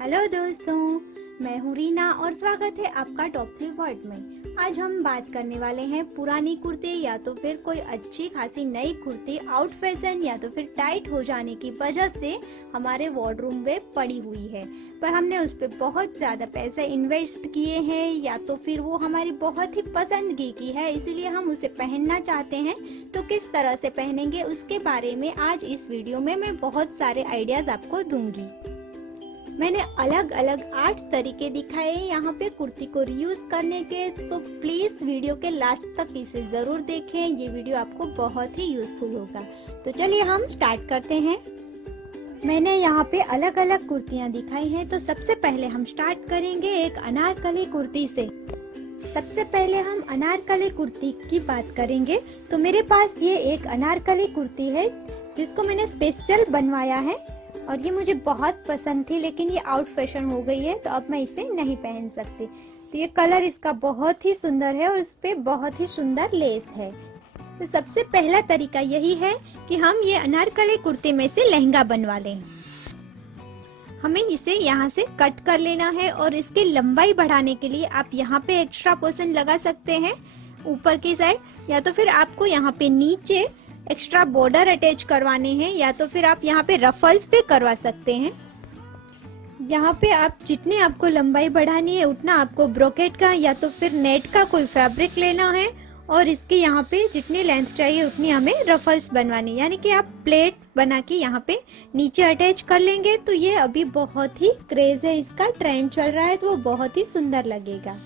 Hello दोस्तों, मैं हूँ रीना और स्वागत है आपका टॉप 3 वर्ड में। आज हम बात करने वाले हैं पुरानी कुर्ती या तो फिर कोई अच्छी खासी नई कुर्ती आउट फैशन या तो फिर टाइट हो जाने की वजह से हमारे वार्डरूम में पड़ी हुई है, पर हमने उस पर बहुत ज़्यादा पैसे इन्वेस्ट किए हैं या तो फिर वो हमारी बहुत ही पसंदगी की है, इसीलिए हम उसे पहनना चाहते हैं। तो किस तरह से पहनेंगे उसके बारे में आज इस वीडियो में मैं बहुत सारे आइडियाज़ आपको दूंगी। मैंने अलग अलग 8 तरीके दिखाए यहाँ पे कुर्ती को रीयूज करने के, तो प्लीज वीडियो के लास्ट तक इसे जरूर देखें, ये वीडियो आपको बहुत ही यूजफुल होगा। तो चलिए हम स्टार्ट करते हैं। मैंने यहाँ पे अलग अलग कुर्तियाँ दिखाई हैं, तो सबसे पहले हम स्टार्ट करेंगे एक अनारकली कुर्ती से। सबसे पहले हम अनारकली कुर्ती की बात करेंगे। तो मेरे पास ये एक अनारकली कुर्ती है जिसको मैंने स्पेशल बनवाया है और ये मुझे बहुत पसंद थी, लेकिन ये आउट फैशन हो गई है तो अब मैं इसे नहीं पहन सकती। तो ये कलर इसका बहुत ही सुंदर है और इस पे बहुत ही सुंदर लेस है। तो सबसे पहला तरीका यही है कि हम ये अनारकली कुर्ती में से लहंगा बनवा लें। हमें इसे यहाँ से कट कर लेना है और इसकी लंबाई बढ़ाने के लिए आप यहाँ पे एक्स्ट्रा पोर्शन लगा सकते हैं ऊपर की साइड, या तो फिर आपको यहाँ पे नीचे एक्स्ट्रा बॉर्डर अटैच करवाने हैं, या तो फिर आप यहाँ पे रफल्स पे करवा सकते हैं। यहाँ पे आप जितने आपको लंबाई बढ़ानी है उतना आपको ब्रोकेट का या तो फिर नेट का कोई फैब्रिक लेना है और इसके यहाँ पे जितनी लेंथ चाहिए उतनी हमें रफल्स बनवानी, यानी कि आप प्लेट बना के यहाँ पे नीचे अटैच कर लेंगे। तो ये अभी बहुत ही क्रेज है, इसका ट्रेंड चल रहा है, तो वो बहुत ही सुंदर लगेगा।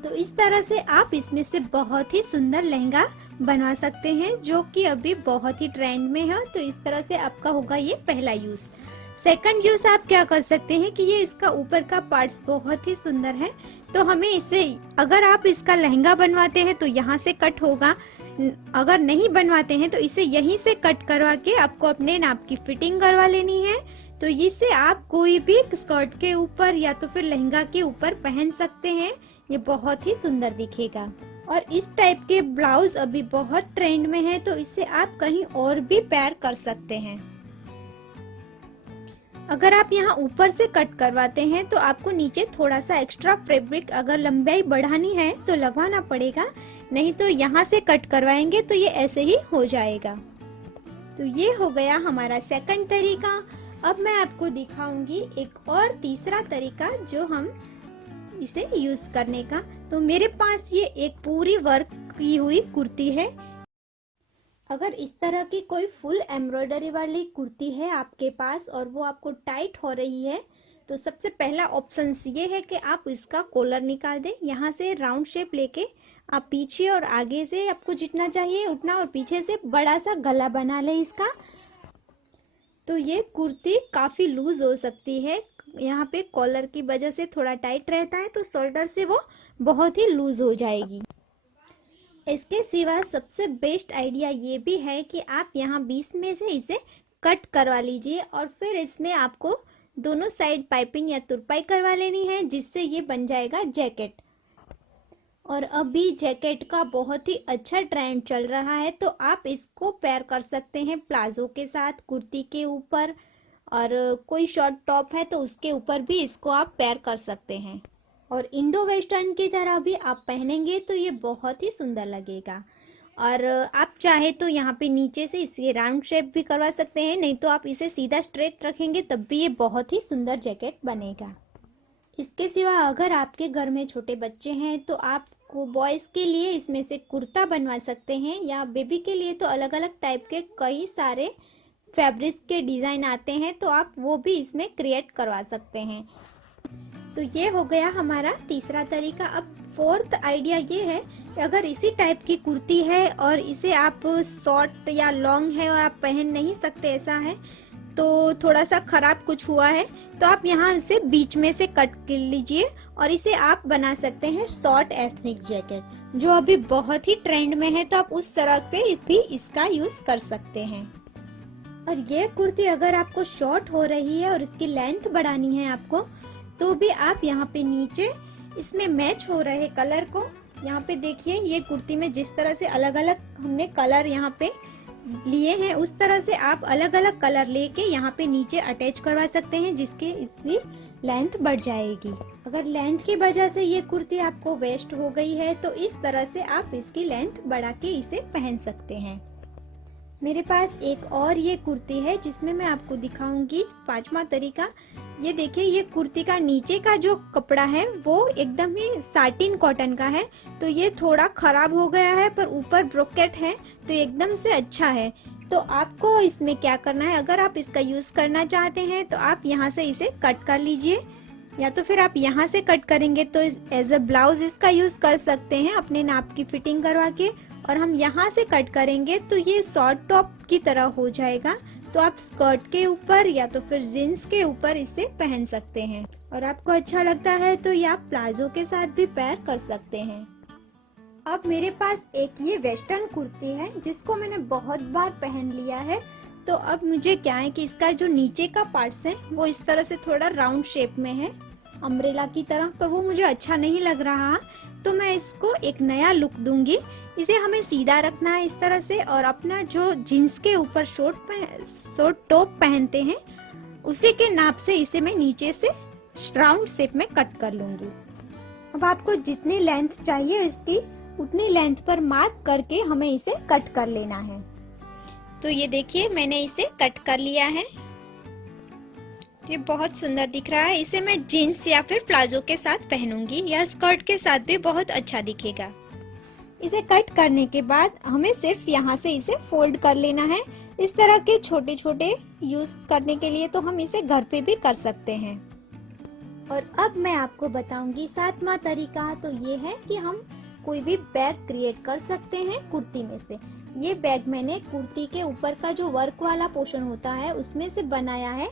तो इस तरह से आप इसमें से बहुत ही सुंदर लहंगा बनवा सकते हैं जो कि अभी बहुत ही ट्रेंड में है। तो इस तरह से आपका होगा ये पहला यूज। सेकंड यूज आप क्या कर सकते हैं कि ये इसका ऊपर का पार्ट्स बहुत ही सुंदर है, तो हमें इसे, अगर आप इसका लहंगा बनवाते हैं तो यहाँ से कट होगा, अगर नहीं बनवाते हैं तो इसे यहीं से कट करवा के आपको अपने नाप की फिटिंग करवा लेनी है। तो इसे आप कोई भी स्कर्ट के ऊपर या तो फिर लहंगा के ऊपर पहन सकते हैं, ये बहुत ही सुंदर दिखेगा। और इस टाइप के ब्लाउज अभी बहुत ट्रेंड में है, तो इससे आप कहीं और भी पेयर कर सकते हैं। अगर आप यहाँ ऊपर से कट करवाते हैं तो आपको नीचे थोड़ा सा एक्स्ट्रा फैब्रिक अगर लंबाई बढ़ानी है तो लगवाना पड़ेगा, नहीं तो यहाँ से कट करवाएंगे तो ये ऐसे ही हो जाएगा। तो ये हो गया हमारा सेकंड तरीका। अब मैं आपको दिखाऊंगी एक और तीसरा तरीका जो हम इसे यूज करने का। तो मेरे पास ये एक पूरी वर्क की हुई कुर्ती है। अगर इस तरह की कोई फुल एम्ब्रॉयडरी वाली कुर्ती है आपके पास और वो आपको टाइट हो रही है, तो सबसे पहला ऑप्शन ये है कि आप इसका कॉलर निकाल दें। यहाँ से राउंड शेप लेके आप पीछे और आगे से आपको जितना चाहिए उतना और पीछे से बड़ा सा गला बना ले इसका। तो ये कुर्ती काफी लूज हो सकती है, यहाँ पे कॉलर की वजह से थोड़ा टाइट रहता है, तो शोल्डर से वो बहुत ही लूज हो जाएगी। इसके सिवा सबसे बेस्ट आइडिया ये भी है कि आप यहाँ बीच में से इसे कट करवा लीजिए और फिर इसमें आपको दोनों साइड पाइपिंग या तुरपाई करवा लेनी है, जिससे ये बन जाएगा जैकेट। और अभी जैकेट का बहुत ही अच्छा ट्रेंड चल रहा है, तो आप इसको पेयर कर सकते हैं प्लाजो के साथ, कुर्ती के ऊपर, और कोई शॉर्ट टॉप है तो उसके ऊपर भी इसको आप पेयर कर सकते हैं। और इंडो वेस्टर्न की तरह भी आप पहनेंगे तो ये बहुत ही सुंदर लगेगा। और आप चाहे तो यहाँ पे नीचे से इसे राउंड शेप भी करवा सकते हैं, नहीं तो आप इसे सीधा स्ट्रेट रखेंगे तब भी ये बहुत ही सुंदर जैकेट बनेगा। इसके सिवा अगर आपके घर में छोटे बच्चे हैं तो आपको बॉयज़ के लिए इसमें से कुर्ता बनवा सकते हैं, या बेबी के लिए तो अलग अलग टाइप के कई सारे फैब्रिक्स के डिज़ाइन आते हैं, तो आप वो भी इसमें क्रिएट करवा सकते हैं। तो ये हो गया हमारा तीसरा तरीका। अब फोर्थ आइडिया ये है कि अगर इसी टाइप की कुर्ती है और इसे आप शॉर्ट या लॉन्ग है और आप पहन नहीं सकते, ऐसा है तो थोड़ा सा खराब कुछ हुआ है, तो आप यहाँ से बीच में से कट कर लीजिए और इसे आप बना सकते हैं शॉर्ट एथनिक जैकेट, जो अभी बहुत ही ट्रेंड में है, तो आप उस तरह से भी इसका यूज कर सकते हैं। और ये कुर्ती अगर आपको शॉर्ट हो रही है और इसकी लेंथ बढ़ानी है आपको, तो भी आप यहाँ पे नीचे इसमें मैच हो रहे कलर को, यहाँ पे देखिए ये कुर्ती में जिस तरह से अलग अलग हमने कलर यहाँ पे लिए हैं, उस तरह से आप अलग अलग कलर लेके यहाँ पे नीचे अटैच करवा सकते हैं, जिसके इसकी लेंथ बढ़ जाएगी। अगर लेंथ की वजह से ये कुर्ती आपको वेस्ट हो गई है तो इस तरह से आप इसकी लेंथ बढ़ा के इसे पहन सकते हैं। मेरे पास एक और ये कुर्ती है जिसमें मैं आपको दिखाऊंगी 5वां तरीका। ये देखिए, ये कुर्ती का नीचे का जो कपड़ा है वो एकदम ही साटिन कॉटन का है, तो ये थोड़ा खराब हो गया है, पर ऊपर ब्रोकेट है तो एकदम से अच्छा है। तो आपको इसमें क्या करना है, अगर आप इसका यूज करना चाहते हैं तो आप यहाँ से इसे कट कर लीजिए, या तो फिर आप यहाँ से कट करेंगे तो एज अ ब्लाउज इसका यूज कर सकते हैं अपने नाप की फिटिंग करवा के। और हम यहाँ से कट करेंगे तो ये शॉर्ट टॉप की तरह हो जाएगा, तो आप स्कर्ट के ऊपर या तो फिर जींस के ऊपर इसे पहन सकते हैं। और आपको अच्छा लगता है तो ये आप प्लाजो के साथ भी पेयर कर सकते हैं। अब मेरे पास एक ये वेस्टर्न कुर्ती है जिसको मैंने बहुत बार पहन लिया है। तो अब मुझे क्या है कि इसका जो नीचे का पार्ट्स है वो इस तरह से थोड़ा राउंड शेप में है, अम्ब्रेला की तरह, पर वो मुझे अच्छा नहीं लग रहा, तो मैं इसको एक नया लुक दूंगी। इसे हमें सीधा रखना है इस तरह से, और अपना जो जींस के ऊपर शॉर्ट टॉप पहनते हैं उसी के नाप से इसे मैं नीचे से राउंड शेप में कट कर लूंगी। अब आपको जितनी लेंथ चाहिए इसकी उतनी लेंथ पर मार्क करके हमें इसे कट कर लेना है। तो ये देखिए, मैंने इसे कट कर लिया है। ये बहुत सुंदर दिख रहा है। इसे मैं जीन्स या फिर प्लाजो के साथ पहनूंगी या स्कर्ट के साथ भी बहुत अच्छा दिखेगा। इसे कट करने के बाद हमें सिर्फ यहाँ से इसे फोल्ड कर लेना है। इस तरह के छोटे छोटे यूज करने के लिए तो हम इसे घर पे भी कर सकते हैं। और अब मैं आपको बताऊंगी 7वां तरीका। तो ये है कि हम कोई भी बैग क्रिएट कर सकते हैं कुर्ती में से। ये बैग मैंने कुर्ती के ऊपर का जो वर्क वाला पोर्शन होता है उसमें से बनाया है।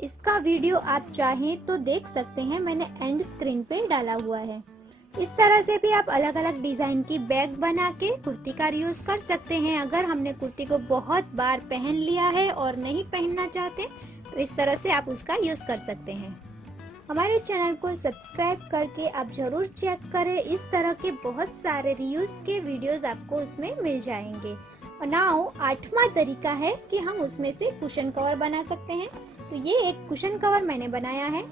इसका वीडियो आप चाहें तो देख सकते हैं, मैंने एंड स्क्रीन पे डाला हुआ है। इस तरह से भी आप अलग अलग डिजाइन की बैग बना के कुर्ती का यूज कर सकते हैं। अगर हमने कुर्ती को बहुत बार पहन लिया है और नहीं पहनना चाहते तो इस तरह से आप उसका यूज कर सकते हैं। हमारे चैनल को सब्सक्राइब करके आप जरूर चेक करें, इस तरह के बहुत सारे रीयूज के वीडियोस आपको उसमें मिल जाएंगे। और नाउ 8वां तरीका है कि हम उसमें से कुशन कवर बना सकते हैं। तो ये एक कुशन कवर मैंने बनाया है।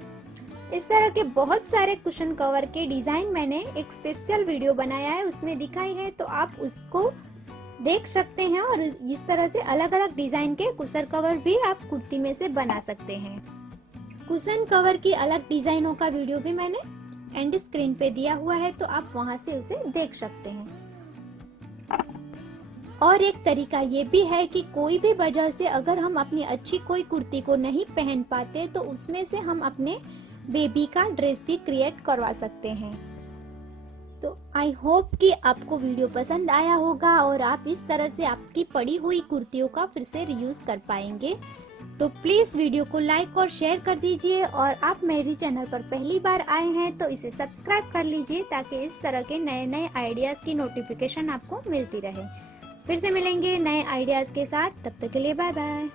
इस तरह के बहुत सारे कुशन कवर के डिजाइन मैंने एक स्पेशल वीडियो बनाया है, उसमें दिखाई है, तो आप उसको देख सकते हैं। और इस तरह से अलग अलग डिजाइन के कुशन कवर भी आप कुर्ती में से बना सकते हैं। कुशन कवर की अलग डिजाइनों का वीडियो भी मैंने एंड स्क्रीन पे दिया हुआ है, तो आप वहां से उसे देख सकते हैं। और एक तरीका ये भी है कि कोई भी वजह से अगर हम अपनी अच्छी कोई कुर्ती को नहीं पहन पाते तो उसमें से हम अपने बेबी का ड्रेस भी क्रिएट करवा सकते हैं। तो आई होप कि आपको वीडियो पसंद आया होगा और आप इस तरह से आपकी पड़ी हुई कुर्तियों का फिर से रीयूज कर पाएंगे। तो प्लीज वीडियो को लाइक और शेयर कर दीजिए, और आप मेरे चैनल पर पहली बार आए हैं तो इसे सब्सक्राइब कर लीजिए ताकि इस तरह के नए नए आइडियाज की नोटिफिकेशन आपको मिलती रहे। फिर से मिलेंगे नए आइडियाज के साथ, तब तक के लिए बाय बाय।